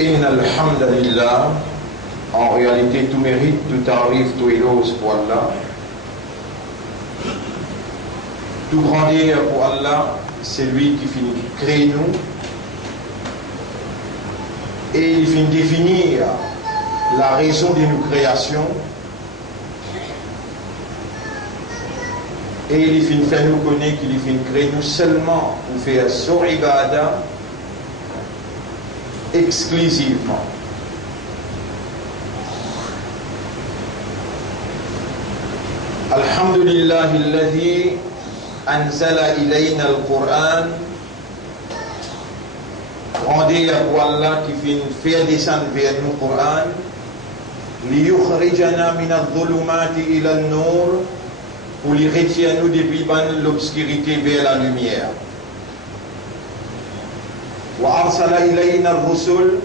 Inna alhamdulillah, en réalité tout mérite, tout arrive, tout éloge pour Allah. Tout grandir pour Allah, c'est lui qui finit créer nous. Et il finit définir la raison de nos créations. Et il finit faire nous connaître qu'il finit créer nous seulement pour faire son ibadah exclusivement. Alhamdulillah alladhi anzala ilayna al-Qur'an. Rendez à Allah qui finit faire descendre vers nous le Qur'an. ليخرجنا من الظلمات إلى النور, pour les retirer nous depuis l'obscurité vers la lumière. وأرسل إلينا الرسل,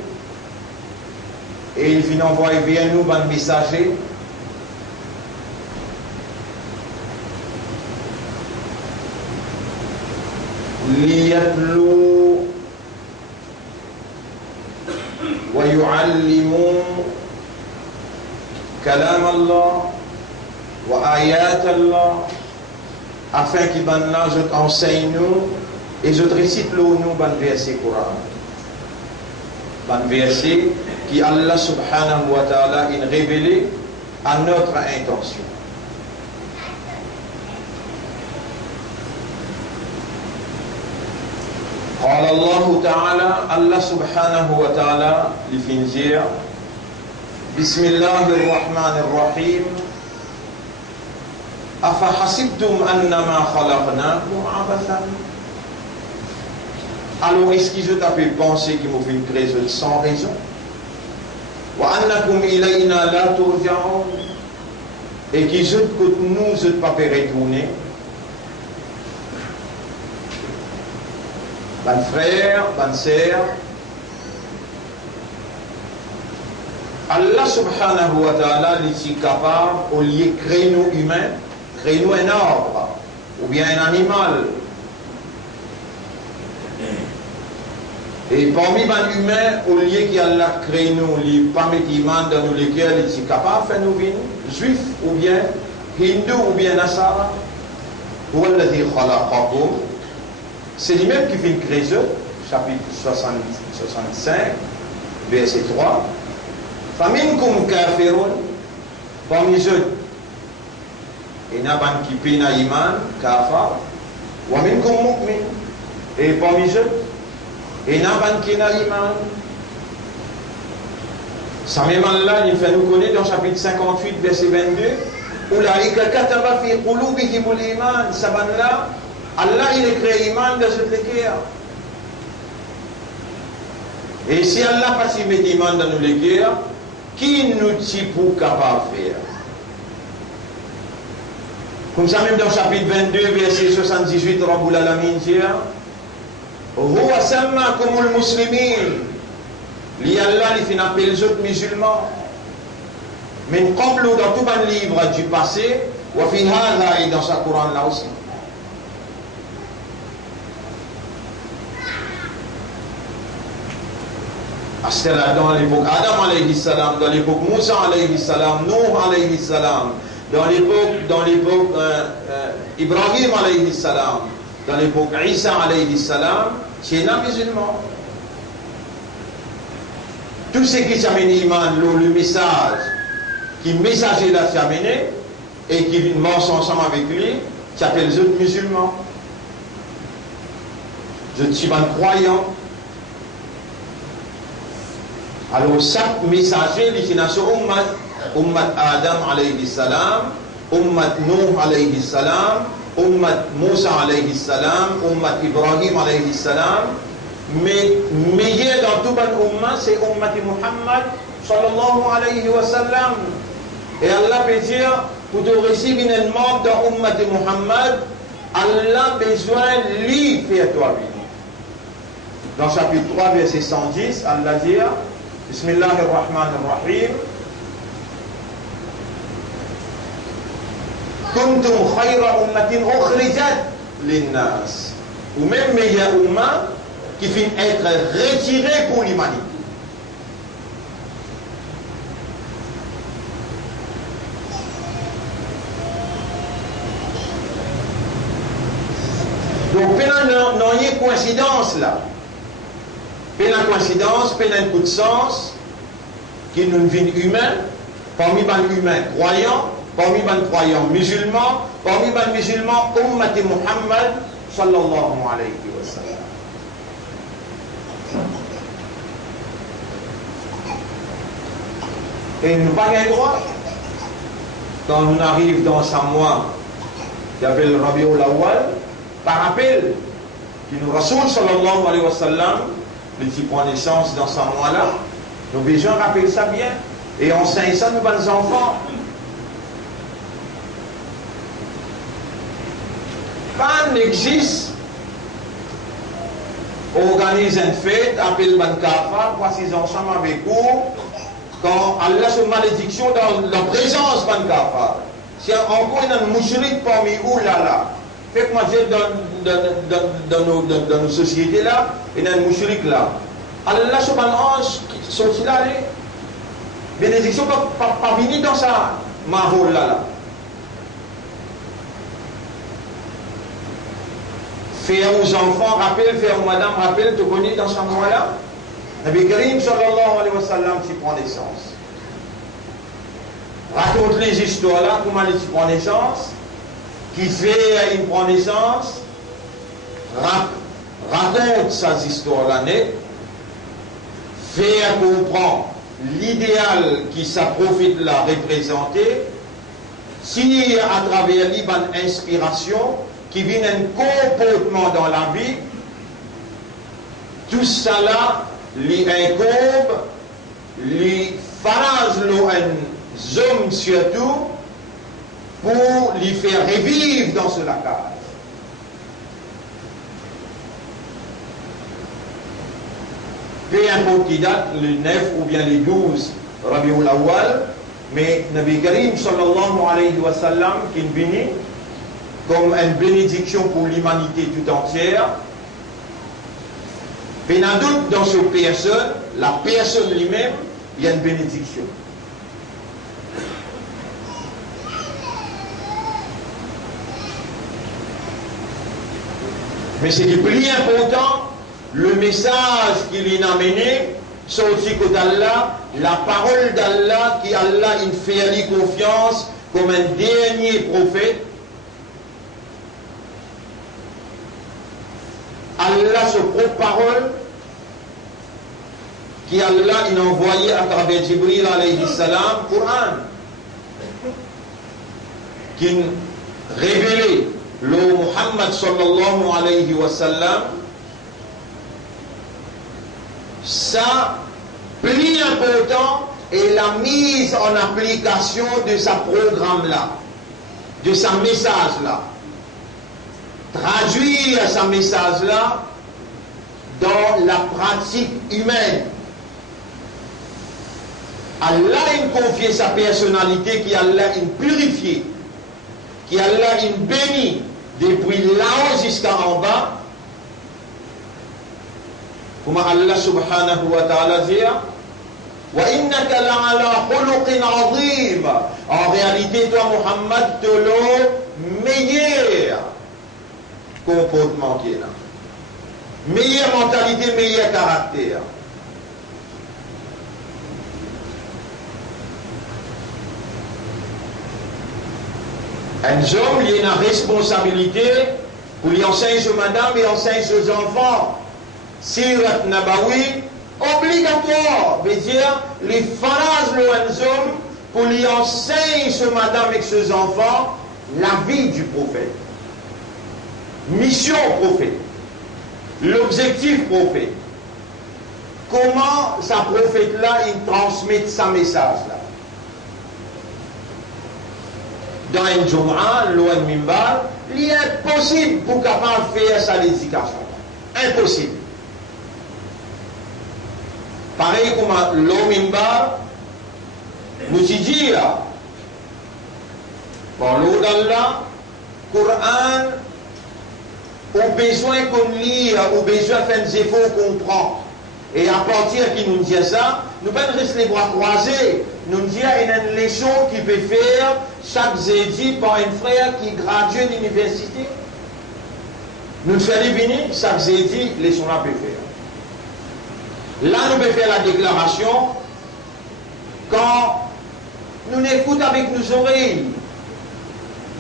et il finit envoyer vers nous un messager. ليتلوا ويعلموا كلام الله وآيات الله, afin qu'il enseigne nous et je récite nous ban verset Coran, ban verset qui Allah subhanahu wa ta'ala a révélé à notre intention. قال الله تعالى, Allah subhanahu wa ta'ala li fin dire Bismillahir Rahmanir Rahim, Afahasibtum annama khalaqnakum abathan. Alors est-ce que je t'appelle penser qu'il m'a fait une création sans raison? Wa annakum ilayna la turja'un, et qui je que nous je pas retourner. Ban frère, ban sœur, Allah subhanahu wa ta'ala est capable, au lieu de créer nous humains, créer nous un arbre, ou bien un animal. Et parmi les humains, au lieu qu'Allah crée nous, les parmi dans nous lesquels il est capable de faire nous venir, juifs, ou bien hindous, ou bien nasara, ou alladhi khalaqakum. C'est lui-même qui fait une création, chapitre 65, verset 3. Faminkum kafirun, parmi eux, il y a un qui pina iman, kafar, wa minkum mu'min, et parmi eux, il y a un qui n'a iman. Ça même Allah, il fait nous connaître dans chapitre 58, verset 22, Ulaika kataba fi qulubihimul iman, sabanla, Allah il a créé iman dans cette l'équerre. Et si Allah pas si met iman dans nous l'équerre, qui nous dit pour capable faire? Comme ça même dans chapitre 22 verset 78, Rabbul Alamin dit Huwa sammakumul muslimin, li Allah il fait appeler les autres musulmans. Mais comme dans tout un livre du passé, wa fi hadha, et dans sa Coran là aussi. Dans l'époque Adam alayhi salam, dans l'époque Moussa alayhi salam, Nuh alayhi salam, dans l'époque Ibrahim alayhi salam, dans l'époque Isa alayhi salam, c'est un musulman. Tout ce qui s'amène iman, le message, qui messager l'a amené et qui marche ensemble avec lui, s'appelle les autres musulmans. Je suis un croyant. Alors chaque messager il est sur ummat Adam alayhi salam, ummat Nuh alayhi salam, ummat Moussa alayhi salam, ummat Ibrahim alayhi salam, mais meilleur dans tout le ummat c'est ummat Muhammad sallallahu alayhi wa sallam. Et Allah peut dire pour te recevoir une membre dans ummat Muhammad, Allah a besoin de lui faire toi venir. Dans chapitre 3 verset 110, Allah dit Bismillahir Rahmanir Rahim, Kuntum khayra ummatin ukhrijat linnas, ou même meilleur umma qui finit être retiré pour l'humanité. Donc, non, il y a une coïncidence là. Une coïncidence, un coup de sens, qui nous vient humain, parmi les humains croyants, parmi les croyants musulmans, parmi les musulmans, Ummati Muhammad, sallallahu alayhi wa sallam. Et nous n'avons pas le droit. Quand on arrive dans un mois qui appelle Rabiul Awwal, par rappel, qui nous Rasoul sallallahu alayhi wa sallam, qui prend naissance dans ce mois-là, nos besoins rappellent ça bien. Et on enseigne ça nous les enfants. Quand n'existe, organise une fête, appelle Ban Kafa, voici ensemble avec vous, quand Allah se malédiction dans la présence Ban Kafa. Si encore il y a un mouchrik parmi vous là, fait que moi j'ai dans nos sociétés là, il y a un mouchrik là. Allah se balance, sorti là, bénédiction pas venir dans ça, mahol là. Faire aux enfants, rappel, faire aux madames, rappel, te connais dans ce moment-là. Nabi Karim sallallahu alayhi wa sallam qui prend naissance. Raconte les histoires là, comment il prend naissance, qui fait il prend naissance, raconte ces histoires-là, faire comprendre l'idéal qui sa prophète l'a représenté, si à travers l'Iban inspiration, qui vient un comportement dans la vie, tout ça là, les incombe, les phrases, les hommes surtout, pour les faire revivre dans ce lacage. Peu importe qui date, le 9 ou bien les 12 Rabiul Awwal, mais Nabi Karim sallallahu alayhi wa sallam qui est venu comme une bénédiction pour l'humanité tout entière. Et n'a doute dans cette personne, la personne lui-même, il y a une bénédiction. Mais c'est le plus important, le message qu'il a amené, sorti que d'Allah, la parole d'Allah, qui Allah il fait confiance comme un dernier prophète. Allah, se propre parole, qui Allah il a envoyé à travers Jibril alayhi salam, Coran, qui révélé le Muhammad sallallahu alayhi wa sallam, ça, plus important est la mise en application de sa programme-là, de sa message-là. Traduire sa message-là dans la pratique humaine. Allah a confié sa personnalité, qui Allah a purifié, qui Allah a béni depuis là-haut jusqu'en bas. Comme Allah subhanahu wa ta'ala dit, وَإِنَّكَ لَعَلَى خُلُقٍ عَظِيمٍ. En réalité, toi, Muhammad, tu es le meilleur comportement qui est là. Meilleure mentalité, meilleur caractère. Un homme, il a une responsabilité pour lui enseigner aux madame et enseigner aux enfants. Sirat Nabawi, obligatoire, veut dire les phrases de l'homme pour lui enseigner aux madame et aux enfants la vie du prophète. Mission prophète. L'objectif prophète. Comment sa prophète-là, il transmet sa message-là. Dans un Jum'a, loin Mimbar, il est impossible pour capable faire sa éducation. Impossible. Pareil comme l'homme Mimbar, nous dit, par l'eau d'Allah, Coran, au besoin qu'on lit, au besoin de faire des efforts qu'on prend. Et à partir qui nous dit ça, nous ne pouvons pas rester les bras croisés. Nous disons qu'il y a une leçon qui peut faire chaque jeudi par un frère qui gradue de l'université. Nous faisons venir, ça que j'ai dit, laissons-la peut faire. Là, nous pouvons faire la déclaration quand nous écoutons avec nos oreilles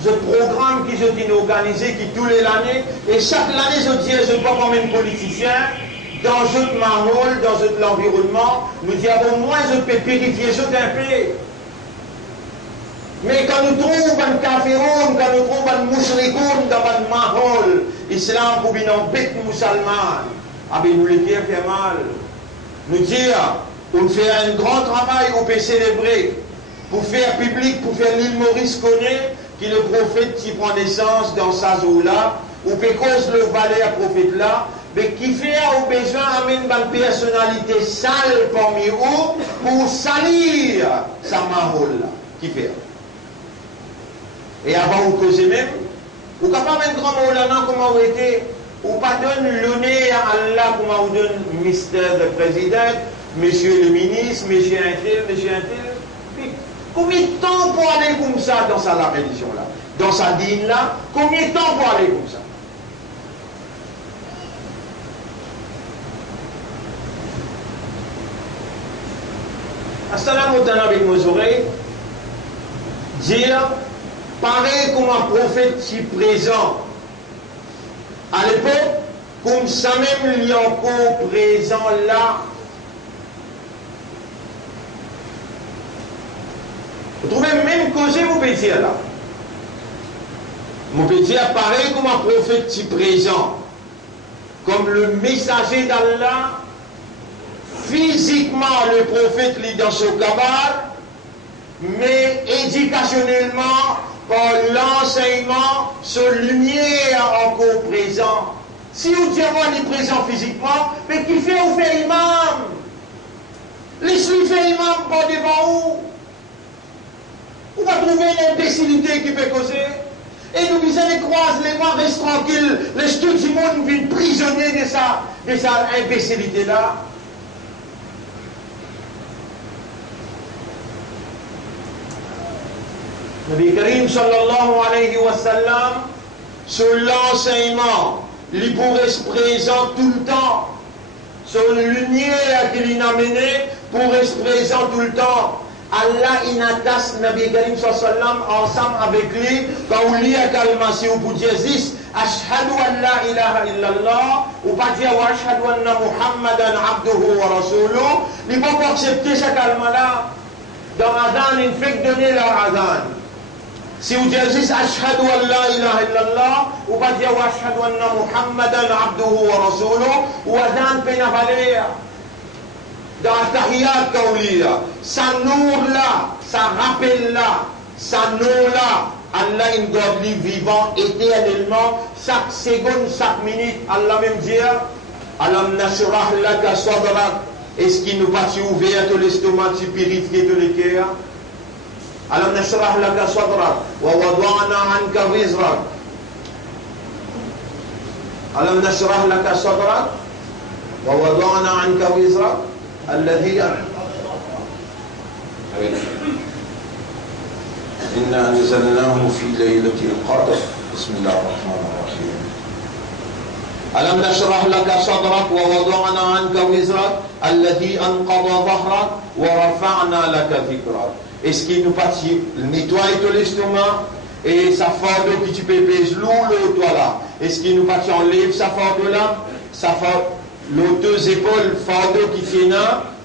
ce programme qui est organisé, qui tous les années, et chaque année, je dis, je ne vois pas comme un politicien, dans notre marole, dans notre environnement, nous disons au moins je peux purifier ça d'un peu. Mais quand nous trouvons un kafirun, quand nous trouvons un moushrikoun dans un marole, islam pour bien bête musulman, ah ben nous les faire mal. Nous dire, on fait un grand travail, on peut célébrer, pour faire public, pour faire l'île Maurice connaît, que le prophète qui prend naissance dans sa zone-là, ou peut cause le valet à prophète là, mais qui fait au besoin amener une personnalité sale parmi eux pour salir sa marole là. Qui fait? Et avant vous causer même, vous capable un grand Maulana comment vous était, ou pas donne l'honneur à Allah comment vous donne ministère de président, monsieur le ministre, monsieur un tel. Combien de temps pour aller comme ça dans sa la religion là, dans sa dîne là, combien de temps pour aller comme ça? Assalamu alaikum avec nos oreilles, dire pareil comme un prophète qui présent à l'époque, comme ça même il y a encore présent là. Vous trouvez même causé vous pouvez dire là. Vous pouvez dire pareil comme un prophète qui présent, comme le messager d'Allah. Physiquement, le prophète lit dans ce cabal, mais éducationnellement, par l'enseignement, ce lumière encore présent. Si vous dites moi, il est présent physiquement, mais qui fait ou fait imam? Laissez-lui faire imam par devant vous. Vous va trouver une imbécilité qui peut causer. Et nous disons les croises, les mois restent tranquilles, les tout du monde viennent prisonniers de sa imbécilité-là. Nabi Karim sallallahu alayhi wa sallam, sur l'enseignement, il pourrait se présenter tout le temps. Sur la lumière qu'il a amené, pourrait se présenter tout le temps. Allah inatas Nabi Karim sallallahu alayhi wa sallam ensemble avec lui, quand on lit à Kalmasi ou pour Jésus, Ashhadu an la ilaha illallah, ou pas dire wa ashhadu anna Muhammadan abduhu wa rasuluhu, il ne faut pas accepter ce calme-là. Dans Adhan, il fait donner leur Adhan. Si vous dites juste Ashhadu an la ilaha illallah, ou pas dire wa ashhadu anna Muhammadan abduhu wa rasuluhu, ou Adhan pénavaler. Dans la tahiyat kauliya, ça nour là, ça rappelle là, ça nour là, Allah in God live vivant éternellement, chaque seconde, chaque minute, Allah même dit, Alam nashrah laka sadrak, est-ce qu'il nous pas ouvert tout l'estomac, tu purifier tout le cœur? Alam nashrah laka sadrak, wa wada'na anka wizrak. Alam nashrah laka sadrak, wa wada'na anka wizrak. الذي إنا أنزلناه في ليلة القدر بسم الله الرحمن الرحيم ألم نشرح لك صدرك ووضعنا عنك وزرك الذي أنقض ظهرك ورفعنا لك ذكرك. Est-ce qu'il nous partit nettoyer tout l'estomac et sa fardeau que tu peux peser l'eau toi là? Est-ce qu'il nous partit enlève sa fardeau là? Sa fardeau nos deux épaules, fardeau qui tiennent,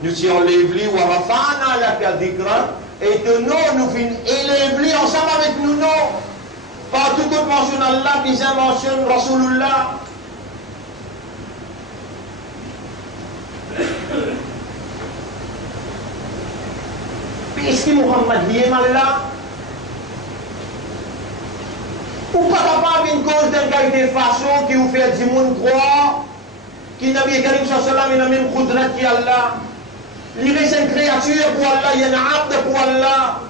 nous tirons l'évli, ou rafana la kadikra, et de nous venons élever ensemble avec nous, non. Partout que mentionne Allah, puis mentionne Rasulullah. Puis est-ce que Muhammad dit mal là? Ou pas capable une cause d'une qualité de façon qui vous fait du monde croire? Qui Nabi Karim sallallahu alayhi wa sallam, il a même Khudrat qui Allah. Il reste une créature pour Allah, il y a un abd pour Allah.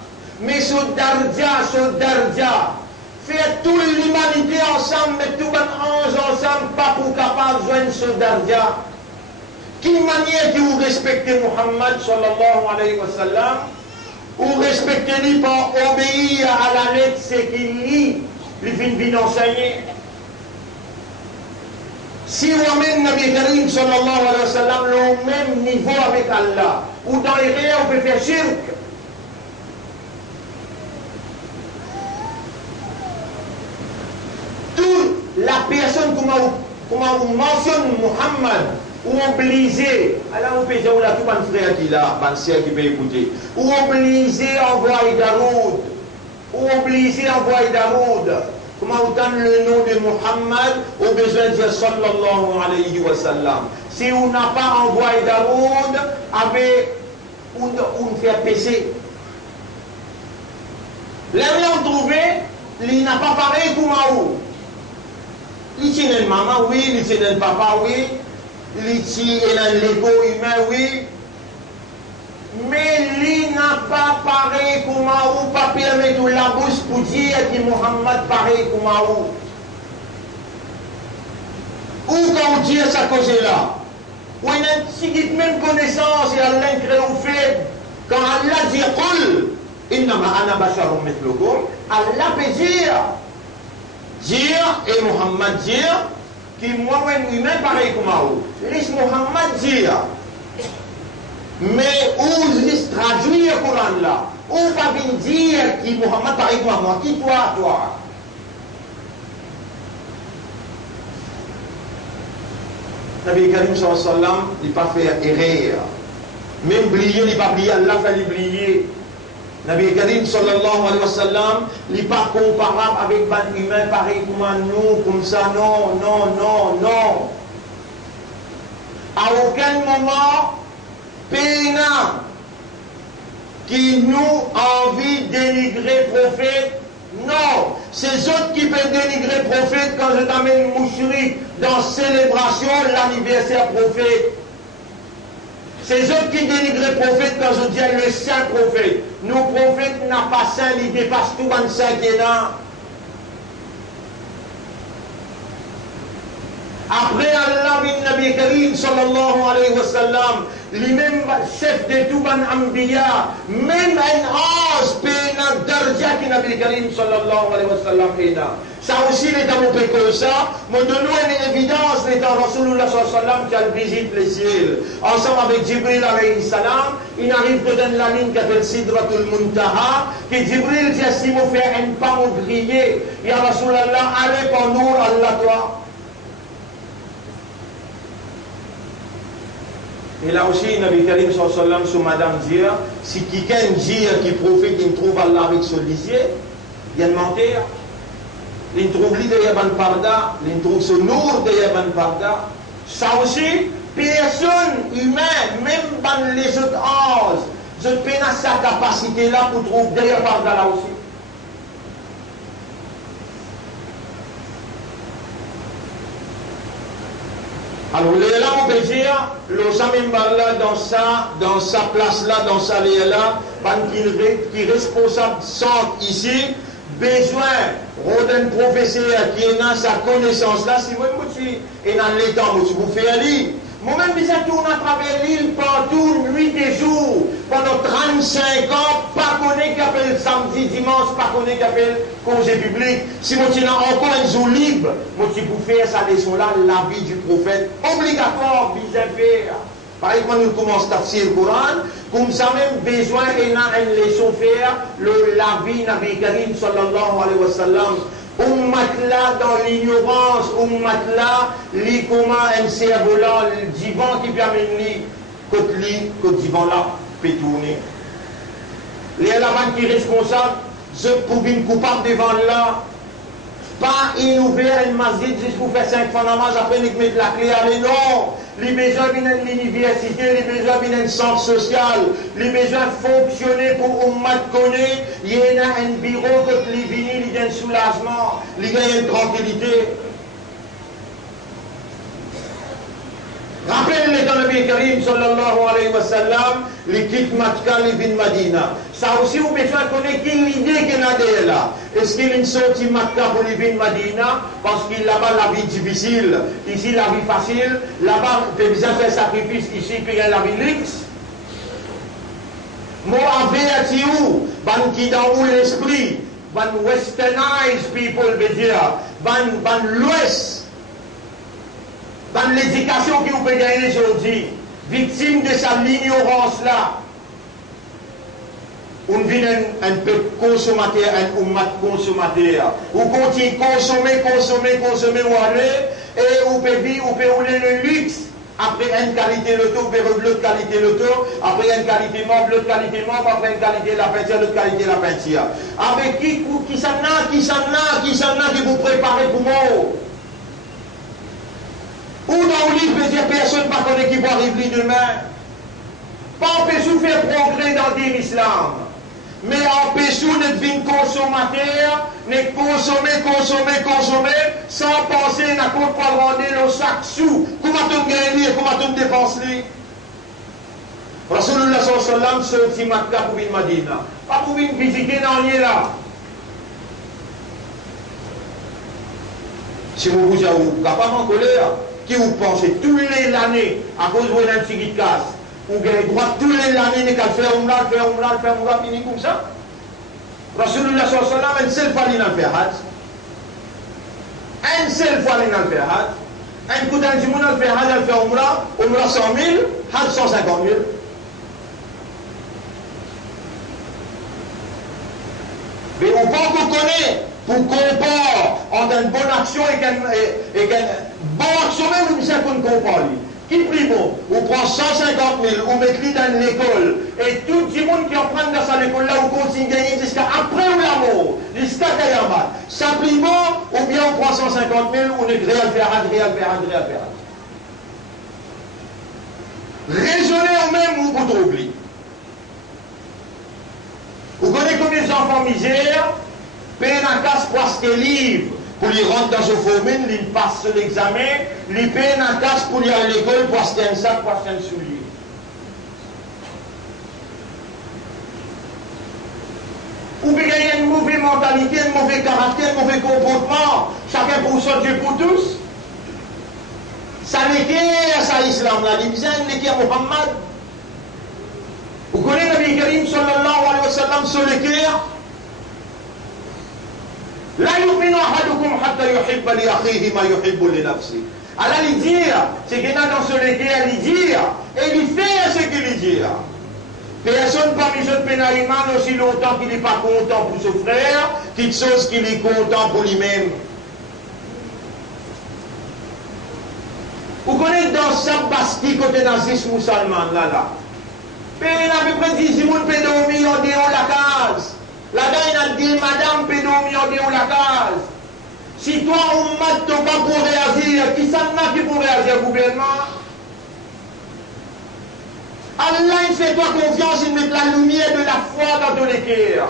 Mais ce darja, faire toute l'humanité ensemble, mettre tout le ange ensemble, pas pour capable de joindre ce darja. Quelle manière que vous respectez Muhammad sallallahu alayhi wa sallam, ou respectez-lui par obéir à la lettre, c'est qu'il lit, il vient enseigner. Si vous amènez Nabi Karim sallallahu alayhi wa sallam au même niveau avec Allah, ou dans les réels on peut faire shirk. Toute la personne comment on mentionne Muhammad, ou obligé, alors on peut dire, là, tout mon frère qui là, mon sœur qui peut écouter, ou obligé à envoyer Daoud, ou obligé à envoyer Daoud. Comment on donne le nom de Muhammad, au besoin de dire sallallahu alayhi wa sallam. Si on n'a pas envoyé Daoud, avec on fait péché. Là, on trouvé, il n'a pas pareil pour Maou. Il tient une maman, oui, il tient un papa, oui, il tient un Lego humain, oui. Mais il n'a pas pareil comme Maou, pas permettre la bouche pour dire que Muhammad pareil comme Maou. Où quand on dit ça cause là? Ou il y a une petite même connaissance et Allah crée au fait. Quand Allah dit Qul, innama ana basharum mithlukum, Allah peut dire et Muhammad dire que moi un humain pareil comme Maou. Laisse Muhammad dire. Mais où laisse traduire le Coran là? Où pas venir dire que Muhammad pareil comme moi, qui toi? Nabi Karim sallallahu alayhi wa sallam, il n'a pas fait erreur. Même oublier, il n'a pas oublié, Allah fallait oublier. Nabi Karim sallallahu alayhi wa sallam, il n'est pas comparable avec un humain pareil comme nous, comme ça, non. À aucun moment, pénal qui nous envie de dénigrer prophète. Non, c'est eux qui peuvent dénigrer prophète quand je t'amène mouchrik dans célébration l'anniversaire prophète. C'est eux qui dénigrent prophète quand je dis le saint prophète. Nos prophètes n'ont pas saint, ils dépassent tout 25 ans. Après Allah bin Nabi Karim sallallahu alayhi wa sallam, lui-même chef de tout ban Ambiya, même un ange pénal darja qui Nabi Karim sallallahu alayhi wa sallam est là. Ça aussi, il est à mon comme ça. Mais de nous, une évidence, l'étant Rasulullah sallallahu alayhi wa sallam qui a visite les ciels. Ensemble avec Jibril alayhi salam, il arrive dans la ligne qui s'appelle Sidratul Muntaha, que Jibril dit si vous faites un pas au grillé, ya Rasulallah, allez pour nous, Allah toi. Et là aussi, Nabi Karim sallallahu alayhi wa sallam, sur Madame dire, si quelqu'un dit qu'il prophète, il trouve Allah avec ce lisier, il y a de mentir. Il trouve l'idée de Yaban Parda, il trouve ce nour de Yaban Parda. Ça aussi, personne humaine, même dans les autres anges, je peine à sa capacité là pour trouver derrière Parda là aussi. Alors, là, on peut dire, le Samimbarla dans sa place là, dans sa là, qui est responsable centre ici, besoin d'un professeur qui est dans sa connaissance là, si moi je suis dans l'état, je vous fais aller. Moi-même, je tourne à travers l'île partout, nuit et jour, pendant 35 ans, pas connaître qu'appelle samedi, dimanche, pas connaître qu'appelle congé public. Si moi, je suis encore un jour libre, moi, je vous faire sa leçon là, la vie du prophète, obligatoire, bien faire. Par exemple, nous commençons à tafsir le Coran, comme ça même besoin d'une leçon faire, la vie Nabi Karim sallallahu alayhi wa sallam. Ummat-là dans l'ignorance, ummat-là, li comment un cerf-volant, le divan qui permet que le divan là peut tourner. Les éléments qui sont responsables, je pour une coupable devant là, pas une ouvert une masjid juste pour faire 5 fois namaz, après ils mettent la clé à non. Les besoins viennent de l'université, les besoins viennent d'un centre social, les besoins fonctionner pour Ummat connaître, il y a un bureau que les vinyles, il y a un soulagement, il y a une tranquillité. Rappelez-les dans le Nabi Karim sallallahu alayhi wa sallam, les quitte Matka, les vins Madina. Ça aussi, vous besoin de connaître l'idée qu'il y a là. Est-ce qu'il y a une sortie Matka pour les vins Madina? Parce qu'il là-bas, la vie difficile. Ici, la vie facile. Là-bas, tu as besoin de faire sacrifice. Ici, puis il y a la vie luxe. Moi, averti où? Ban qui dans où l'esprit? Ban westernized people, veut dire. Ban l'ouest. dans l'éducation que vous pouvez gagner aujourd'hui, victime de sa ignorance-là, on vient un peu consommateur, un ummat consommateur. Vous continuez à consommer, ou aller, et vous pouvez vivre, vous pouvez rouler le luxe. Après une qualité l'auto, vous pouvez l'autre qualité l'auto, après une qualité mauve, l'autre qualité mauve, après une qualité la peinture, l'autre qualité la peinture. Avec qui s'en a, qui vous préparez pour moi. Ou dans le livre, plusieurs personnes ne connaissent qui vont arriver demain. Pas empêcher de faire progrès dans l'islam. Mais empêcher de devenir consommateur, de consommer, sans penser à quoi rendre le sac sous. Comment tu gagnes, comment tu dépenses. Rasulullah sallallahu alayhi wa sallam, c'est aussi Makkah pour venir Madina. Pas pour venir visiter dans là. Si vous vous avez capable en colère, qui vous pensez tous les années, à cause de un petit casse, vous avez droit tous les années de faire umrah, fini comme ça. Rasulullah sallallahu alayhi wa sallam, une seule fois il a fait hajj. Une seule fois il a fait hajj. Un coup d'un jour il a fait hajj, il a fait umrah 100 000, hajj 150 000. Mais on peut qu'on connaît pour comparer entre une bonne action et une bonne action, même si on compare. Qui primo, on prend 150 000, on met dans l'école, et tout le monde qui en prend dans cette école-là, on continue à gagner jusqu'à après ou la mort, jusqu'à Kayamat. Ça primo, ou bien on prend 150 000, on est réel faire. Raisonnez au même ou vous trouvez. Vous connaissez combien d'enfants misères, payent un casse pour acheter livre. Pour lui rentrer dans ce formule, il passe l'examen, il paye une casse pour lui aller à l'école, pour acheter un sac, pour acheter un soulier. Ou bien il y a une mauvaise mentalité, un mauvais caractère, un mauvais comportement, chacun pour soi, Dieu pour tous. Ça n'est qu'à ça l'islam, la division n'est qu'à Muhammad. Vous connaissez Nabi Karim sallallahu alayhi wa sallam sur le cœur? La yu'minu ahadukum hatta yuhibba li akhihi ma yuhibbu li nafsi. Allah lui dit, c'est qu'il y a dans ce lequel il dit, et il fait ce qu'il dit. Personne parmi ceux pénaïman aussi longtemps qu'il n'est pas content pour son frère, qu'il chose qu'il est content pour lui-même. Vous connaissez dans sa bastille côté nazisme musulman là. Mais il a à peu près 10 000 pédomies en dehors de la case. Là-dedans, il a dit, madame pédomie en dehors de la case. Si toi, on m'a pas pour réagir, qui s'en a qui pour réagir au gouvernement? Allah, il fait toi confiance, il met la lumière de la foi dans ton cœur.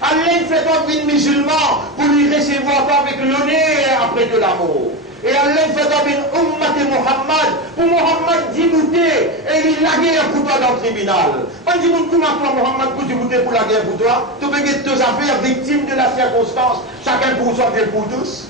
Allah, il fait toi une musulman pour lui recevoir toi avec l'honneur après de l'amour. Et Allah, il fait toi une ummat de Muhammad, pour Muhammad débouter, et il la guerre pour toi dans le tribunal. Pas dit comment toi, Muhammad, pour débouter pour la guerre pour toi, tu peux être tes affaires victimes de la circonstance, chacun pour soi, Dieu pour tous.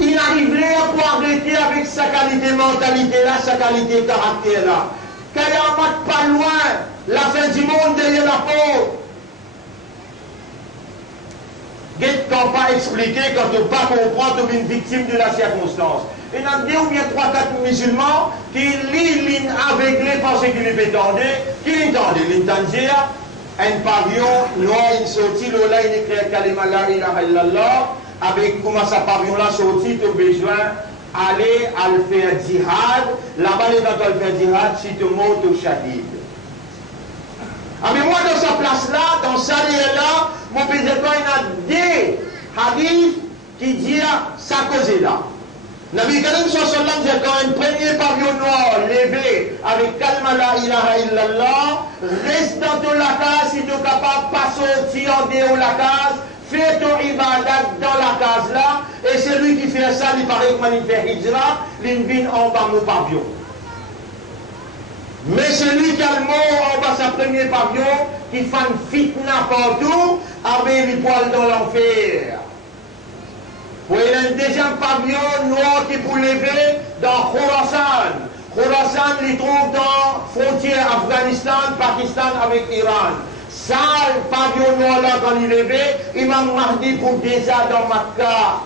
Il arriverait pour arrêter avec sa qualité mentalité là, sa qualité caractère là. Kayamat pas loin, la fin du monde derrière la porte. Qu'est-ce qu'on pas expliqué quand tu ne pas comprendre, tu es une victime de la circonstance. Il y a 2 ou bien 3-4 musulmans qui lisent aveuglés parce qu'ils les entendaient, qui l'entendaient, un pavillon noir, il sortit, là, il écrit Kalima la ilaha illallah, avec comment ça pavillon là sorti, tu as besoin d'aller à le faire djihad, là-bas, quand tu le faire djihad, si tu montes au shahid. Ah, mais moi, dans sa place-là, dans sa là, mon président, il y a des hadiths qui disent ça cause là. Nabi Karim sallallahu alayhi wa sallam dit quand un premier pavillon noir levé avec kalma la ilaha illallah, reste dans ton case si tu es capable de pas sortir en dehors de la case, fais ton ibadat dans la case là, et celui qui fait ça, il paraît que il fait hijra, il vient en bas de pavillon. Mais celui qui a le mot en bas sa premier pavillon, qui fait une fitna partout, avec les poils dans l'enfer. Vous voyez un deuxième pavillon noir qui pour lever dans Khorasan. Khorasan, il trouve dans la frontière Afghanistan, Pakistan avec Iran. Ça, le pavillon noir là, quand il est levé, Imam Mahdi pour déjà dans Makkah.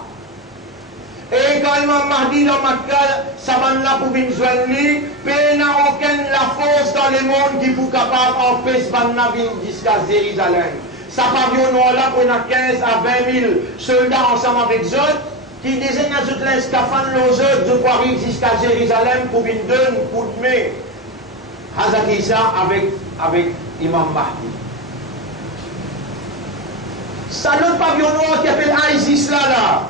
Et quand Imam Mahdi dans Makkah, ça va là pour venir joindre lui, mais il n'a aucune la force dans le monde qui est capable d'empêcher ce banna jusqu'à Jérusalem. Ça pavillon noir là pour 15 à 20 000 soldats ensemble avec eux, qui désignent à toutes les scaphandres aux autres de Paris jusqu'à Jérusalem pour venir donner un coup de main. Hazakissa avec Imam Mahdi. Ça l'autre pavillon noir qui appelle ISIS là.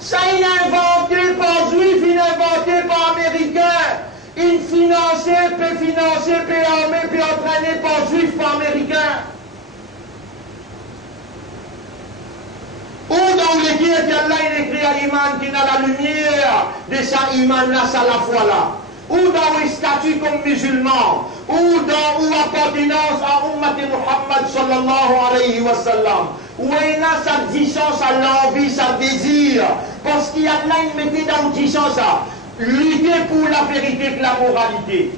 Ça il est inventé par juifs, il est inventé par américains. Il financé, peut armer, peut entraîner par juifs, par américains. Ou dans l'équipe qui a là, il écrit à l'imam qui n'a la lumière de sa imam là, ça la foi là. Ou dans les statuts comme musulmans, ou dans ou appartenance à Ummat Muhammad sallallahu alayhi wa sallam. Où il a sa distance à l'envie, sa désir. Parce qu'il y a là, il mettait dans le sens ça. Lutter pour la vérité que la moralité.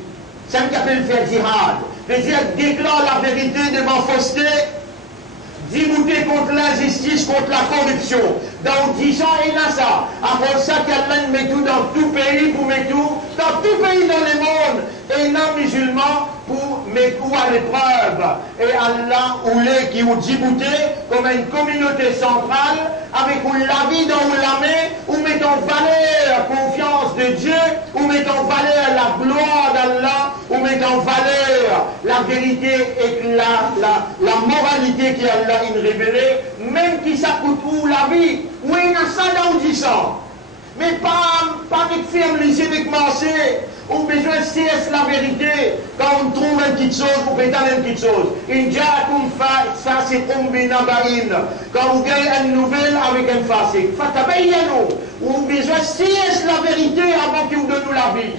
C'est ce qu'on appelle faire djihad. C'est-à-dire déclare la vérité devant fausseté. Lutter contre l'injustice, contre la corruption. Dans 10 ans, il a ça. Après ça, qu'Allah met tout dans tout pays pour mettre tout, dans tout pays dans le monde. Et il a musulmans pour mettre tout à l'épreuve. Et Allah, ou les qui ont Djibouti, comme une communauté centrale, avec la vie dans la main, ou met en valeur la confiance de Dieu, ou met en valeur la gloire d'Allah, ou met en valeur la vérité et la moralité qui Allah a révélée, même qui ça coûte où la vie, où il y a ça dans 10 ans. Mais pas avec ferme les yeux avec marcher. On a besoin de cesse la vérité. Quand on trouve une petite chose, on peut donner une petite chose. Ça c'est combina baïn. Quand vous gagnez une nouvelle avec un fasik. Fatabayano. On a besoin de cesse la vérité avant qu'il vous donne la vie.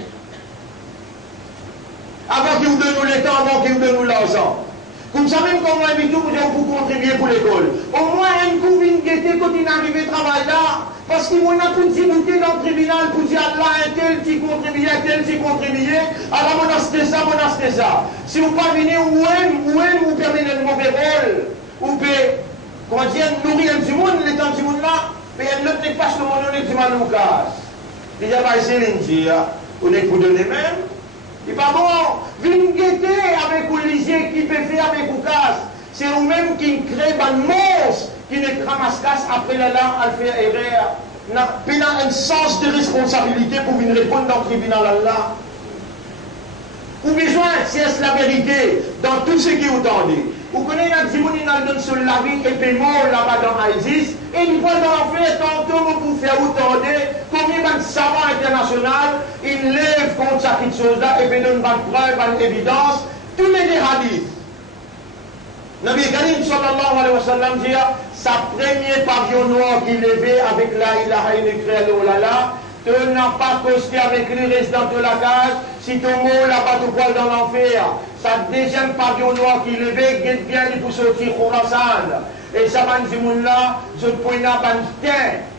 Avant qu'il vous donne le temps, avant qu'il vous donne l'argent. Comme ça, même quand on a mis tout, vous contribuer pour l'école. Au moins, un coup, une gaieté quand il arrive au travail là. Parce qu'il y a tout débouté dans le tribunal pour dire Allah, un tel qui contribuait, un tel qui contribuait. Alors, monastez ça. Si vous pas venez, vous permettez un mauvais rôle. Ou peut, comment dire, nourrir un petit monde, les temps du monde là. Mais l'autre n'est pas ce monde, on est du mal nous casse. Il y a pas essayé de dire, on est pour donner même. C'est pas bon. Venez guetter avec vous lisier qui peut faire avec vous casse. C'est vous-même qui crée un monstre qui ne ramasse casse après la larme à faire erreur. Il a un sens de responsabilité pour venir répondre dans le tribunal Allah. Vous besoin, c'est la vérité dans tout ce qui vous tendez. Vous connaissez un Dimoun, il a donné sur la vie et puis mort là-bas dans ISIS. Et il voit dans l'enfer, tantôt vous faire vous tendez, combien de savants international, il lève contre cette chose-là et puis donne une preuve, une évidence, tous les hadiths. Nabi Karim sallallahu alayhi wa sallam dit, sa premier pavillon noir qu'il levait avec la ilaha illallah, tu n'as pas costé avec lui résident de la cage, si ton mot là-bas te poil dans l'enfer. Sa deuxième pavillon noir qu'il levait, guette bien il pour sortir Khorasan. Et ça, Banjimoun là, je ne peux pas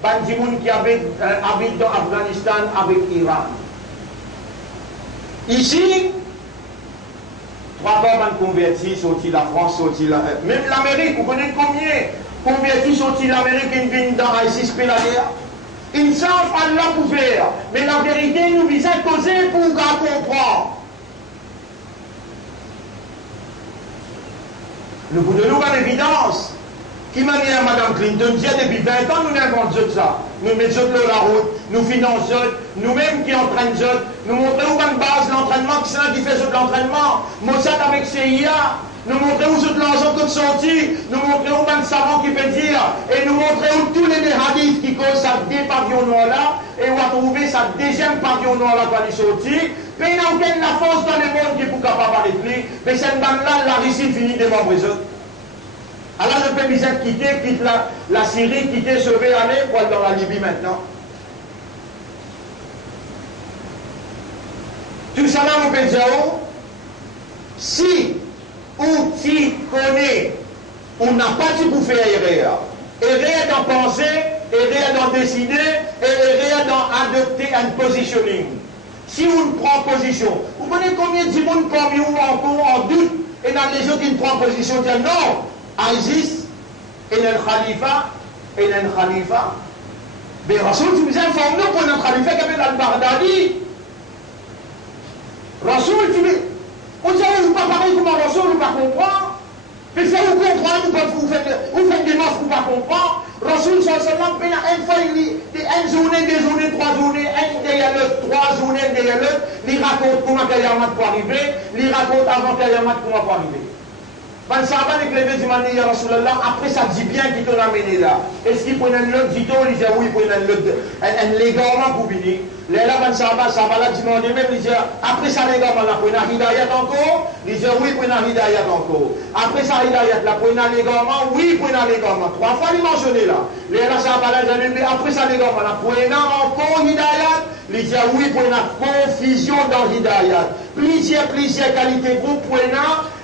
Banjimoun qui habite dans Afghanistan avec Iran. Ici, 3 ans convertis, sortis la France, sortis la... Même l'Amérique, vous connaissez combien convertis, sortis l'Amérique, ils viennent dans ISIS, puis la guerre. Ils savent Allah pour faire. Mais la vérité, nous visons à causer pour comprendre. Nous vous donnons une évidence. Qui manière Mme Clinton dit depuis 20 ans, nous inventons ça. Nous mettons la route, nous finançons, nous-mêmes qui entraînons, nous montrons où une base l'entraînement, qui c'est là qui fait l'entraînement. Mossad avec CIA, nous montrons où l'argent qui est sorti, nous montrons où un savant qui peut dire, et nous montrons où tous les hadiths qui causent ça des pavillons noirs là, et on va trouver sa deuxième pavillon noir là quand il est sorti. Mais il n'y a aucune force dans le monde qui est capable de lui, mais cette bande-là, la Russie finit de membres. Alors le peuple quitte la Syrie, quitter, sauver, aller pour aller dans la Libye maintenant. Tout ça là, mon père, si ou tu connais, on n'a pas dit pour faire erreur. Erreur d'en penser, erreur d'en décider, et erreur d'en adopter un positioning. Si on prend position, vous connaissez combien de monde parmi vous encore en doute, et dans les gens qui prennent position, disent non. ISIS, et le Khalifa, Mais Rasoul, tu nous informes nous pour notre khalifa qui est al-Baghdadi. Rasoul, tu veux. On dit, vous pas parler comme Rasoul, vous pas comprendre. Mais ça vous comprendre, vous faites des marches pour pas comprendre. Rasoul sallallahu alayhi wa sallam, une fois, une journée, 2 journées, 3 journées, un derrière l'autre, 3 journées derrière l'autre, il raconte comment Kayamat pour arriver, il raconte avant Kayamat comment pour arriver. Ben, ça va avec les deux imams, ya Rasulallah, après ça dit bien qu'il t'en a amené là. Est-ce qu'il prennent l'autre, dit-on, il dit oui, il prennent l'autre, un légalement pour venir. Là, ben, ça va là, demandé même, il dit, après ça, légalement, là, prennent un hidayat encore, il dit oui, prennent un hidayat encore. Après ça, hidayat, là, prennent un légalement, oui, prennent un légalement. 3 fois, il mentionné là. Là, ça va là, après ça, légalement, là, prennent encore hidayat, il dit oui, prennent une confusion dans hidayat. Plusieurs qualités groupe, prennent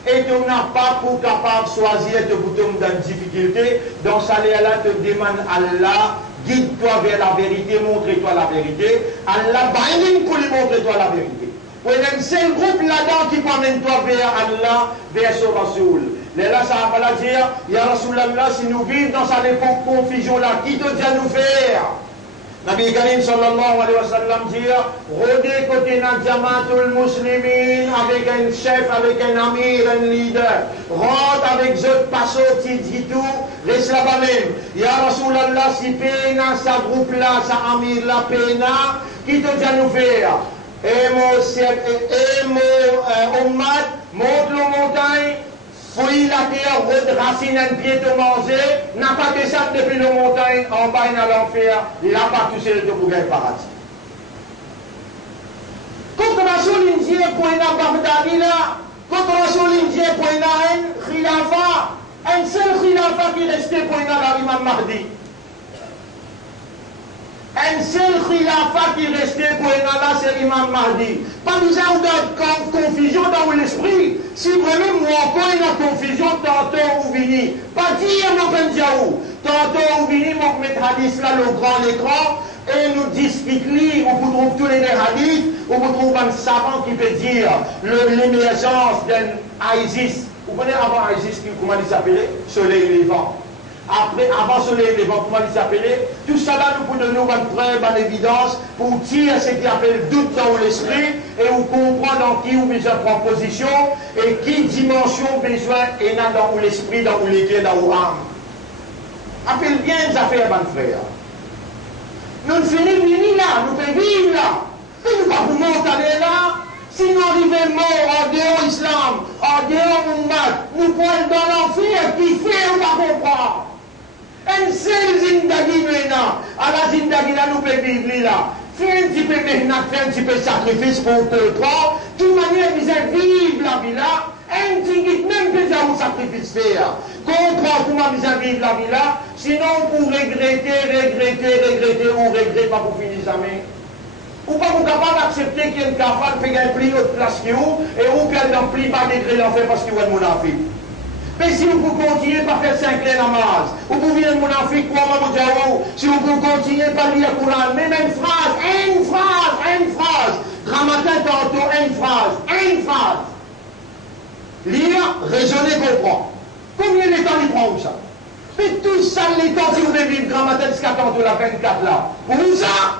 et tu n'as pas pour capable de choisir de bouton dans une difficulté. Donc, ça là te demande Allah, guide-toi vers la vérité, montre-toi la vérité. Allah, binding pour lui montrer toi la vérité. Pour un seul groupe là-dedans qui amène toi vers Allah, vers son Rasoul. Là, ça va dire, Ya Rasulallah, si nous vivons dans cette confusion-là, qui te dit à nous faire? Nabi Karim sallallahu alayhi wa sallam dit, rôdez côté d'un Jamatul Muslimin avec un chef, avec un amir, un leader. Rentre avec eux, passe au dit tout, reste là-bas même. Ya Rasulallah, si pena, sa groupe là, sa amir là, pena, qui te dit à nous faire? Et mon ummat, monte la montagne, fouille la terre, racine un pied de manger, n'a pas descendu depuis la montagne, en bas dans l'enfer, il n'a pas touché le pour gagner le paradis. Contre la souligne pour une Baghdadi là, contre la souligne pour une khilafa, un seul khilafa qui restait pour l'imam Mahdi. Un seul khilafa qui restait pour Allah, c'est l'imam Mahdi. Pas besoin de confusion dans l'esprit. Si vraiment moi encore il y a confusion, tantôt ou vini. Pas dire mon pendiaou. Tantôt ou vini, mon mettre hadith là, le grand écran, et nous discutons, on vous trouve tous les hadiths, on vous trouve un savant qui peut dire l'émergence d'un Isis. Vous connaissez avant Isis, comment il s'appelait? Soleil levant. Après, avant Soleil levant, comment il s'appelait? Tout ça là, nous pouvons donner une preuve, une évidence, pour tirer ce qui appelle doute dans l'esprit, et vous comprendre dans qui vous besoin de prendre position, et qui dimension besoin est dans l'esprit, dans les cœurs, dans l'âme. Appelle bien les affaires, mon frère. Nous ne finissons ni là, nous pouvons vivre là. Mais nous ne pouvons pas monter là. Si nous arrivons morts en dehors l'islam, en dehors Moumad, nous pouvons aller dans l'enfer qui fait, on va comprendre. Un seul zindagi maintenant, à la zindagi là, nous pouvons vivre là. Fais un petit peu maintenant, fais un petit peu de sacrifice pour comprendre. De toute manière, vous allez vivre la vie là. Un petit guide, même que vous sacrifice faire. Comprends comment vous allez vivre la vie là. Sinon, vous regrettez, ou regrettez pas pour finir jamais. Ou pas vous capable d'accepter qu'il y a une capable de faire un plus haute place que vous, et vous perdez un plus bas degré d'enfer parce que vous êtes monafik. Mais si vous continuez par faire 5 clés namaz, ou vous venez monafik, quoi, maman Diawo, si vous continuez par lire le Coran, même une phrase, grand matin, tantôt, une phrase. Lire, raisonner, comprendre. Combien de temps il prend ça? Mais tout ça, les temps, si vous voulez vivre grand matin jusqu'à tantôt la 24 là, pour ça,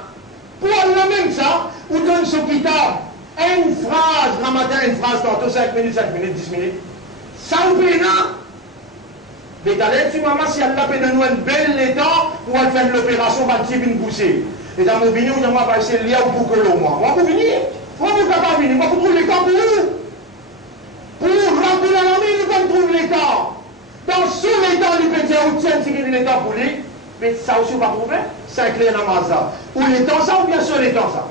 pour le même ça, vous donne ce kitab, une phrase, grand matin, une phrase, tantôt 5 minutes, 10 minutes. Ça vous plaît, non? Mais d'aller, tu maman, si elle a fait de nous un bel temps, pour elle faire l'opération, va tirer une poussée. Et dans mon vignon, on va essayer de lire pour que l'eau, moi. Moi, vous venir? Moi, vous ne pouvez pas venir. Moi, vous trouvez les temps pour vous? Pour remplir la nuit, nous allons trouver les temps. Dans ce les temps, il peut dire, où tiens, c'est qu'il y a les temps pour lui. Mais ça aussi, on va trouver 5 clés namaz ça. Ou les temps ça, ou bien sûr les temps ça.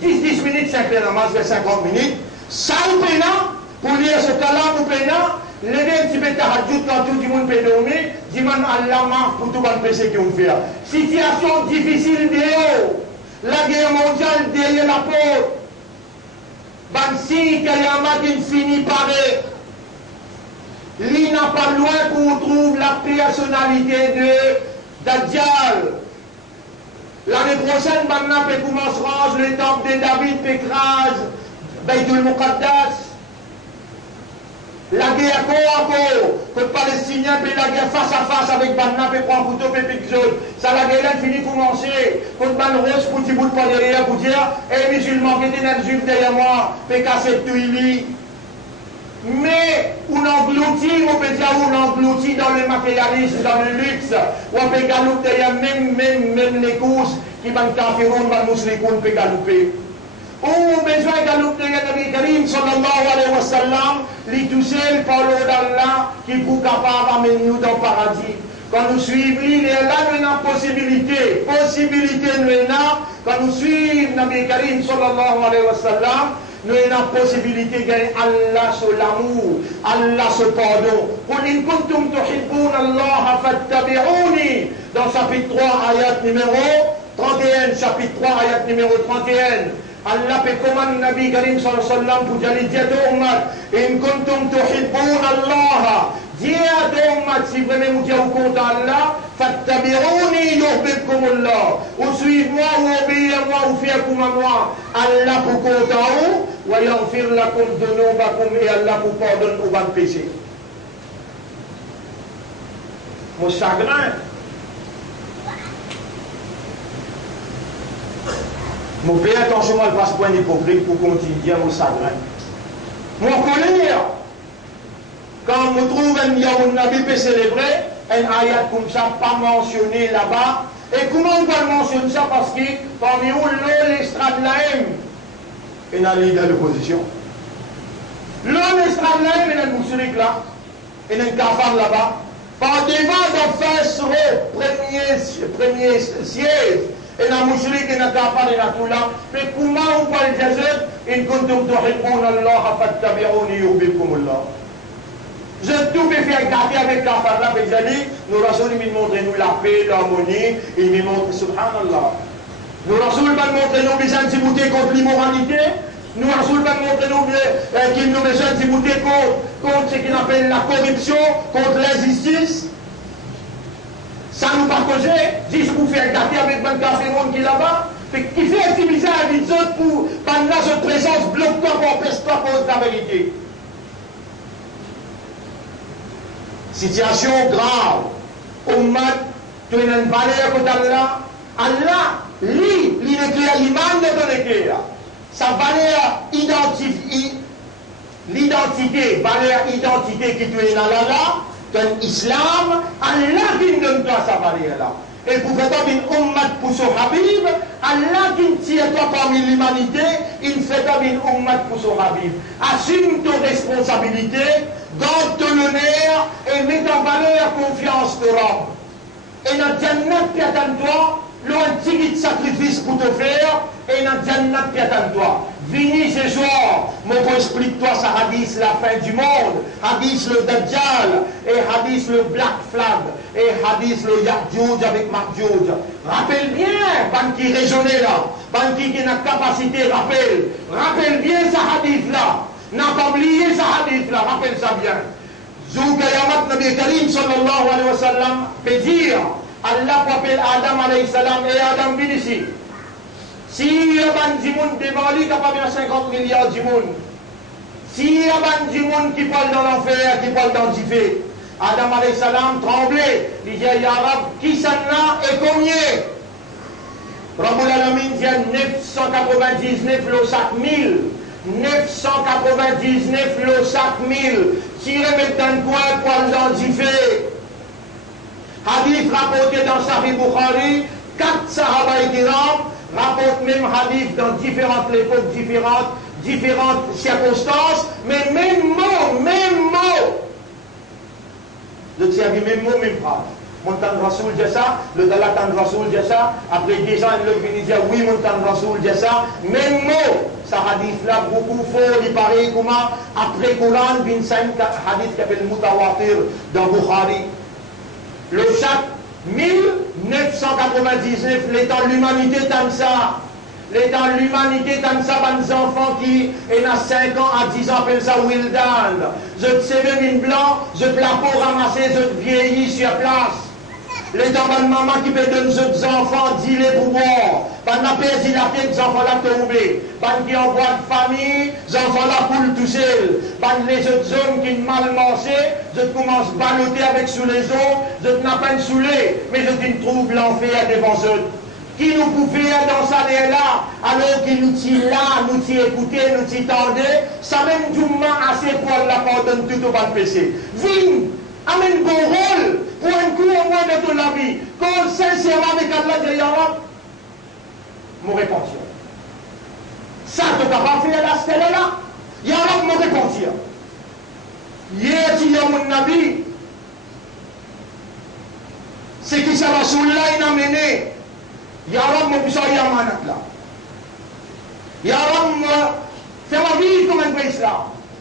10 minutes, 5 clés namaz, vers 50 minutes. Ça, ou pénant, pour lire ce cas-là, ou pénant, lever un petit peu de tahadjoud quand tout le monde peut dormir, dis-moi Allah marque pour tout le péché qu'on fait. Situation difficile dehors. La guerre mondiale derrière la porte. Bansi, Kayamat, il finit par il n'a pas loin pour trouver la personnalité de Dajjal. L'année prochaine, maintenant, peut commencer le temple de David, peut écraser Baytul Muqaddas. La guerre corps à corps, que les Palestiniens fait la guerre face à face avec Banna, puis prend un couteau, puis pique zone. Ça, la guerre, elle finit commencer. Quand Ban Rose, pour petit bout de pas derrière, pour dire, eh, musulman, qui était un juif derrière moi, puis casser tout, il mais on engloutit, on peut dire, on engloutit dans le matérialisme, dans le luxe, on peut galoper derrière même les courses qui vont café rond, vont mousser les coups, on peut galoper. On a besoin de galoper derrière Nabi Karim, sallallahu alayhi wa sallam, les tout seuls, par l'eau d'Allah, qui pour capable d'amener nous dans le paradis. Quand nous suivons, il est là, nous avons possibilité nous avons, quand nous suivons Nabi Karim, sallallahu alayhi wa sallam, nous avons la possibilité de gagner Allah sur l'amour, Allah sur pardon. Qul in kuntum tuhibbuna Allah fattabi'uni. Dans chapitre 3, ayat numéro 31, chapitre 3, ayat numéro 31. Allah peut commander Nabi Karim sallallahu alayhi wa sallam pour dire à Ummat, in kuntum tuhibbuna Allah. Dis à Ummat, si vraiment vous dites au compte Allah, fattabi'uni yuhibbukumullah. Ou suivez-moi, ou obéissez-moi, ou faites-moi moi. Allah pour compte en vous. وَيَغْفِرْ لَكُمْ ذُنُوبَكُمْ et Allah vous pardonne vos péchés. Mon chagrin, mon père, attention, moi, le passe-point hypocrite pour continuer mon chagrin. Mon colère, quand on trouve un Yahoun Nabi peut célébrer, un ayat comme ça, pas mentionné là-bas. Et comment on peut mentionner ça? Parce que parmi eux, l'estrade de la haine. Et dans l'idée de l'opposition. L'homme extraordinaire, il y a un moussoulik là, il y a un cafard là-bas. Par devant d'en sur le premier siège, il y a un moussoulik, il y a un cafard, il y a tout là. Mais comment on peut le dire? In kuntum tuhibbuna Allah fattabi'uni yuhibbukumullah. Je tout me faire garder avec cafard là, mais j'ai dit, nous Rasoul, il montre nous la paix, l'harmonie, il me montre subhanallah. Nous Rasoul va montrer nos besoins de bouter contre l'immoralité. Nous Rasoul va montrer nous qu'il nous besoin de bouter contre ce qu'on appelle la corruption, contre l'injustice. Ça nous partage, juste pour faire gâter avec un café monde qui est là-bas. Qui fait utiliser la vie des autres pour pendant notre présence bloque-toi pour empêche-toi pour la vérité. Situation grave. Ummat, tu es une valeur pour Allah. Allah, lui, il éclaire l'imam de ton éclair. Sa valeur l'identité, valeur identité qui tu es dans Allah, ton islam, Allah qui donne toi sa valeur là. Et pour faire toi une ummat pour son habib, Allah qui tire toi parmi l'humanité, il fait toi une ummat pour son habib. Assume ton responsabilité, garde ton honneur et mets en valeur confiance de Rab. Et dans Jannat qui attend toi, un petit sacrifice pour te faire, et dans Jannat qui attend toi. Viens ce soir, mon pour explique-toi ça hadith la fin du monde, hadith le Dajjal, et hadith le Black Flag, et hadith le Ya'juj avec Ma'juj. Rappelle bien, ban qui raisonnait là, ban qui a capacité, rappelle bien ça hadith là. N'a pas oublié ça hadith là, rappelle ça bien. Zoukayamat Nabi Karim sallallahu alayhi wa sallam peut dire, Allah appelle Adam alayhi salam et Adam vient ici. Si il y a un monde devant lui, capable de 50 milliards de monde. Si il y a un monde qui parle dans l'enfer, qui parle dans le feu, Adam alayhi salam tremblait. Il dit, Ya Rab, qui s'en a et combien? Rabbul Alamin dit 999 le sac 1000. 999 le sac 1000. Si il remet dans le coin, parle dans le feu. Hadith rapporté dans Sahih Bukhari, 4 Sahaba et Kiram rapportent même hadith dans différentes époques, différentes circonstances, mais même mot. Je tiens à dire même mot, même phrase. Montan Rasoul dit ça, le Dalatan Rasoul dit ça, après 10 ans, le vient dire oui, Montan Rasoul dit ça, même mot. Ce hadith-là, beaucoup fort, il paraît comment, après Coran, 25 hadith qui appelle Mutawatir dans Bukhari. Le chaque 1999, l'état de l'humanité tant ça. L'état de l'humanité tant ça, des enfants qui, et à 5 ans, à 10 ans, appellent ça Wildan. Je te sais une blanc, je te la peau ramassée, je te vieillis sur place. L'état de maman qui peut donner aux enfants, dis-les pour boire. Pendant n'a perdu la tête, les enfants là tombés. Ban qui envoie de famille, les enfants là coulent tout seuls. Ban les autres hommes qui mal mangé, je commence à balloter avec sous les os, je n'ai pas saoulé, mais je ne trouve l'enfer devant eux. Qui nous pouvait dans sa là, alors qu'il nous tient là, nous tient écouté, nous tient tendé, ça même du moins assez pour la pardonne tout au bas de PC. Vigne, amène bon rôle pour un coup au moins de ton vie. Quand sincèrement avec Allah de Yarab, mon repentir. Ça, tu n'as pas fait la stèle là. Yarab, mon repentir. Hier, il y a mon Nabi. C'est qui ça va sous là, il a mené. Yarab, mon puissant, il y a manat là. Yarab, fais-moi vivre comme un vrai islam.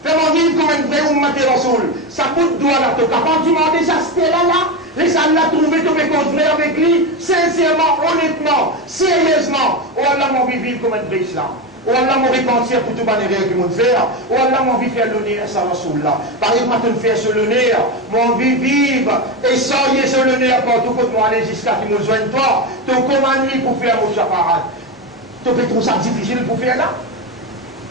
Fais-moi vivre comme un vrai ummat et rasoul. Ça coûte doigt là. Quand tu m'as déjà stèle là, les Allah trouvé, tu peux construire avec lui, sincèrement, honnêtement, sérieusement. Oh Allah, mon vivre comme un vrai islam. Oh Allah, mon repentir pour tout le monde qui m'ont fait. Oh Allah, mon vie faire l'honneur à sa rasoul là. Par exemple, tu me fais ce l'honneur. Mon vie vivre et sans y ce l'honneur partout pour moi aller jusqu'à qui me joigne toi. Tu commandes pour faire mon chaparat. Tu peux trouver ça difficile pour faire là?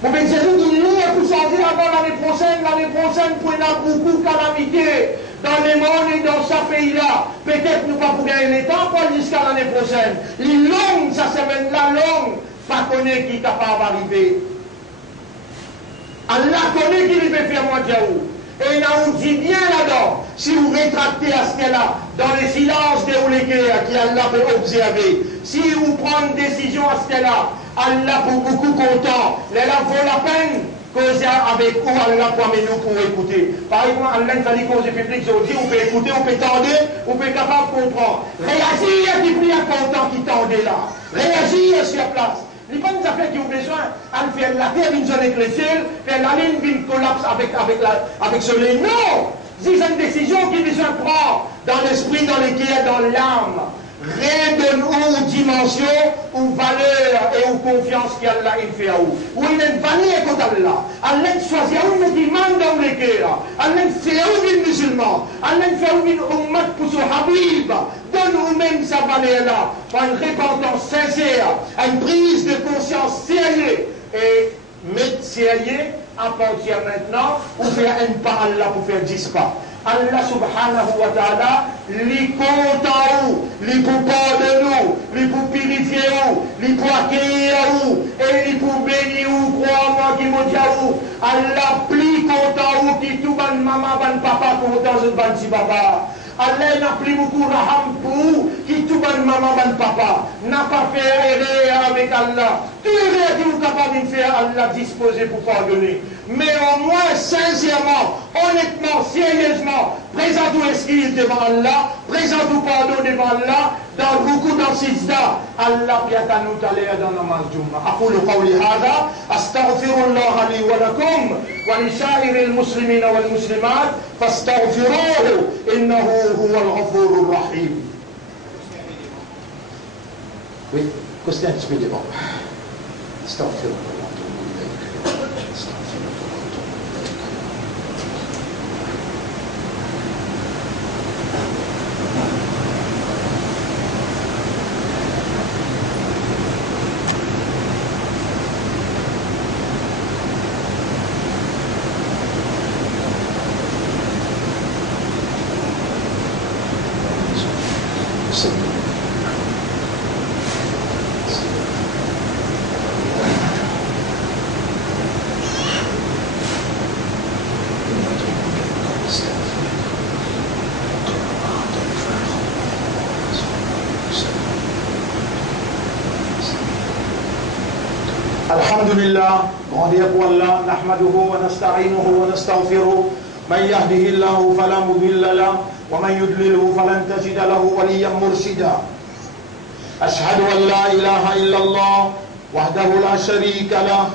Mon père Jésus dit, pour sortir avant l'année prochaine, pour y avoir beaucoup de calamités dans le monde et dans ce pays-là. Peut-être nous pas pour gagner le temps pour jusqu'à l'année prochaine. Les longues, ça semaine-là longue, pas connaît qui est capable d'arriver. Allah connaît qui veut faire moi Diaou. Et il a dit bien là-dedans, si vous rétractez à ce qu'elle a, dans le silence de Ouléguer, qui Allah peut observer, si vous prenez une décision à ce qu'elle a, Allah pour beaucoup content, elle vaut la peine causer avec vous, Allah pour nous pour écouter. Par exemple, Allah nous a dit cause publique, aujourd'hui, on peut écouter, on peut tendre, on peut être capable de comprendre. Réagir qui prie à content qui tendait là. Réagir sur place. Les bonnes affaires qui ont besoin, à faire la terre une zone éclairée, faire la ligne d'une collapse avec ce lait. Non! C'est une décision qui besoin de prendre dans l'esprit, dans le cœur, dans l'âme. Rien de nous, ou dimension, ou valeur et ou confiance qu'Allah fait à vous. Ou il y a une valeur contre Allah. Allah choisit un musulman dans le cœur. Allah fait un musulman. Allah fait un ummat pour son habib. Donne nous-mêmes sa valeur-là. Par une repentance sincère, une prise de conscience sérieuse. Et mettre sérieux à partir maintenant, ou faire un pas Allah pour faire 10 pas. Allah subhanahu wa ta'ala, li content ou, li pour pardonner ou, li pour purifier ou, li pour accueillir ou, et li pour bénir ou, crois-moi qui m'a dit ou, Allah plus content ou, qui tout ban maman, ban papa, content de ban si papa. Allah n'a plus beaucoup raham pour vous, qui tout ban maman, ban papa, n'a pas fait erreur avec Allah. Tout erreur qui vous capable de faire, Allah disposé pour pardonner. Mais au moins, sincèrement, honnêtement, sérieusement, présentez-vous esquive devant Allah, présentez-vous pardon devant Allah, dans beaucoup d'ensisda, Allah biata nous taler dans la namaz Jumma. أقول قولي هذا أستغفر الله لي ولكم ولسائر المسلمين والمسلمات فاستغفروه إنه هو الغفور الرحيم. Oui, costez un petit peu devant. Astaghfirullah. الحمد لله غادي الله نحمده ونستعينه ونستغفره من يهده الله فلا مضل له ومن يضلله فلن تجد له وليا مرشدا أشهد أن لا إله إلا الله وحده لا شريك له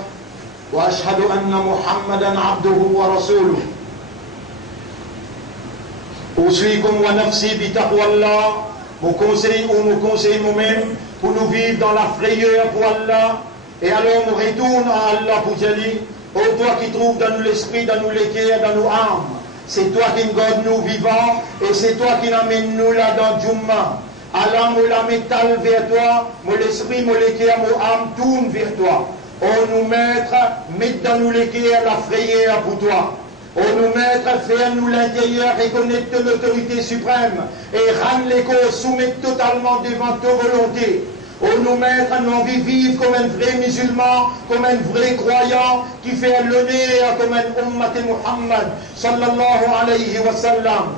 وأشهد أن محمدا عبده ورسوله أوصيكم ونفسي بتقوى الله mon conseil ou mon conseil moi-même pour nous vivre dans la frayeur pour Allah. Et alors on retourne à Allah pour dire, oh toi qui trouves dans nous l'esprit, dans nous les cœurs, dans nos âmes, c'est toi qui nous garde nous vivants et c'est toi qui nous amène nous là dans Jumma. Allah, mon la métal vers toi, mon l'esprit, mon l'équerre, mon âme tourne vers toi. Oh nous maître, mette dans nous l'équerre la frayeur pour toi. Oh nous maître, faire-nous l'intérieur, reconnaître l'autorité suprême et rendre les causes, soumettre totalement devant ta volonté. Oh nous maître, nous envie vivre comme un vrai musulman, comme un vrai croyant qui fait l'honneur comme un ummat Muhammad sallallahu alayhi wa sallam.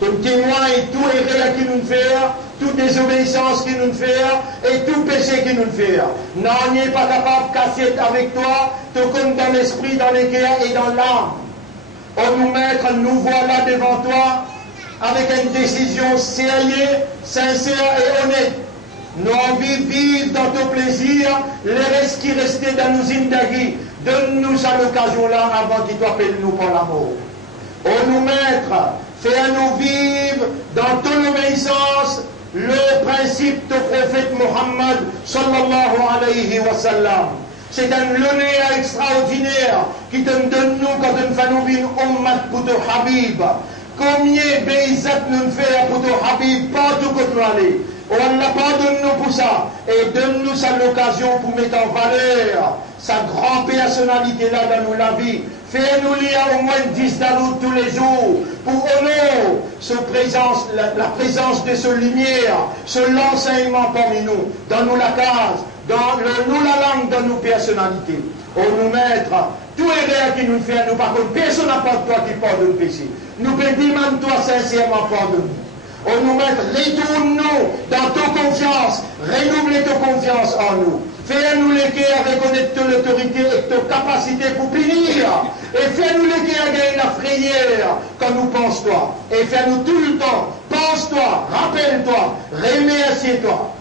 Ton témoin et tout erreur qui nous fait, toute désobéissance qui nous fait et tout péché qui nous fait. Non, on n'est pas capable de casser avec toi, te comme dans l'esprit, dans les cœurs et dans l'âme. Oh nous maître, nous voilà devant toi avec une décision sérieuse, sincère et honnête. Nous envie vivre dans ton plaisir, les restes qui restaient dans nos zindagi. Donne-nous à l'occasion là avant qu'il t'appelle nous par l'amour. Oh nous maître, fais-nous vivre dans ton obéissance le principe du prophète Mohammed sallallahu alayhi wa sallam. C'est un honneur extraordinaire qui te donne nous quand on fait nous une ummat pour ton Habib. Combien Bézat nous fait pour ton Habib, partout que nous allons. Oh Allah, pardonne-nous pour ça et donne-nous ça l'occasion pour mettre en valeur sa grande personnalité là dans nos la vie. Fais-nous lire au moins 10 dalouds tous les jours pour honorer la présence de ce lumière, ce l'enseignement parmi nous, dans nous la case, dans nous la langue, dans nos personnalités. Oh nous maître, tout erreur qui nous fait, nous par contre, personne n'a pas de toi qui pardonne le péché. Nous demandons toi sincèrement pardonne-nous. Oh nous maître, retourne-nous dans ta confiance, renouvelle ta confiance en nous. Fais-nous les cœurs reconnaître l'autorité et ta capacité pour punir. Et fais-nous les cœurs gagner la frayeur quand nous pensons toi. Et fais-nous tout le temps, pense-toi, rappelle-toi, remercie-toi.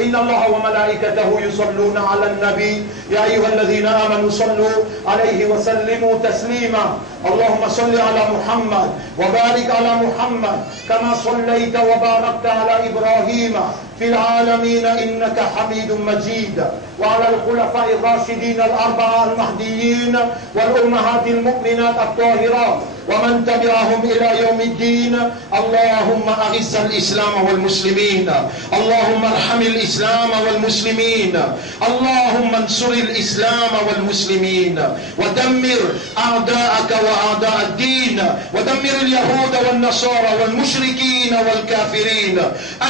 إن الله وملائكته يصلون على النبي يا أيها الذين آمنوا صلوا عليه وسلموا تسليما اللهم صل على محمد وبارك على محمد كما صليت وباركت على إبراهيم في العالمين إنك حميد مجيد وعلى الخلفاء الراشدين الأربعة المهديين والأمهات المؤمنات الطاهرات ومن تبعهم إلى يوم الدين اللهم أعز الإسلام والمسلمين اللهم ارحم الإسلام والمسلمين اللهم انصر الإسلام والمسلمين ودمر أعداءك وأعداء الدين ودمر اليهود والنصارى والمشركين والكافرين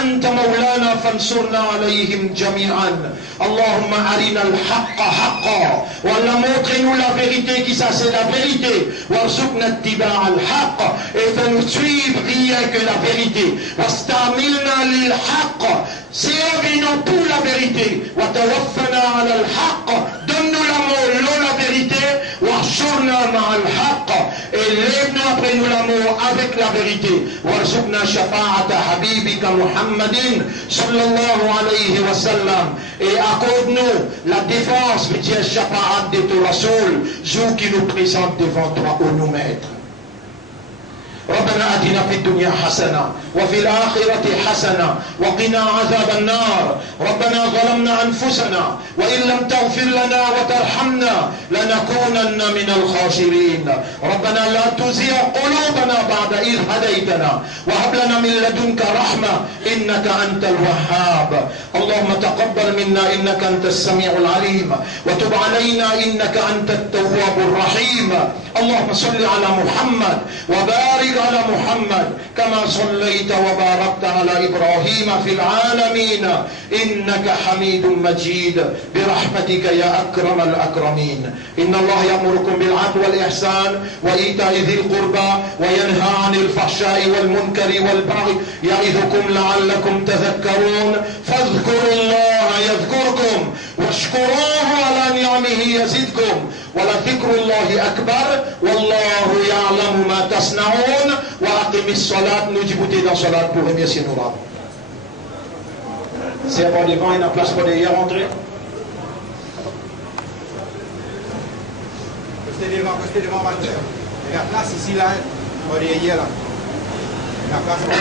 أنت مولانا فانصرنا عليهم جميعا اللهم أرنا الحق حقا ولا montre-nous la vérité qui ça c'est la vérité وارزقنا اتباع الحق et fais-nous suivre rien que la vérité واستعملنا للحق servis-nous pour la vérité وتوفنا على الحق donne-nous l'amour la vérité واحشرنا مع الحق et lève-nous après nous l'amour avec la vérité وارزقنا شفاعة حبيبك محمد صلى الله عليه وسلم et accorde-nous la défense de Dieu Shafa'at de ton Rasoul jour qui nous présente devant toi ô nous maîtres. ربنا آتنا في الدنيا حسنة وفي الآخرة حسنة وقنا عذاب النار ربنا ظلمنا أنفسنا وإن لم تغفر لنا وترحمنا لنكونن من الخاسرين ربنا لا تزغ قلوبنا بعد إذ هديتنا وهب لنا من لدنك رحمة إنك أنت الوهاب اللهم تقبل منا إنك أنت السميع العليم وتب علينا إنك أنت التواب الرحيم اللهم صل على محمد وبارك على محمد كما صليت وباركت على إبراهيم في العالمين إنك حميد مجيد برحمتك يا أكرم الأكرمين إن الله يأمركم بالعدل والإحسان وإيتاء ذي القربى وينهى عن الفحشاء والمنكر والبغي يعظكم لعلكم تذكرون فاذكروا الله يذكركم واشكروه على نعمه يزدكم ولذكر الله أكبر والله يعلم ما تصنعون وأقم الصلاة نجبتي dans salat pour remercier nos rabbins. C'est pas devant, il y a place pour les rentrer. Restez devant, Walter. Il y a place ici, là, pour les là. Il y a place.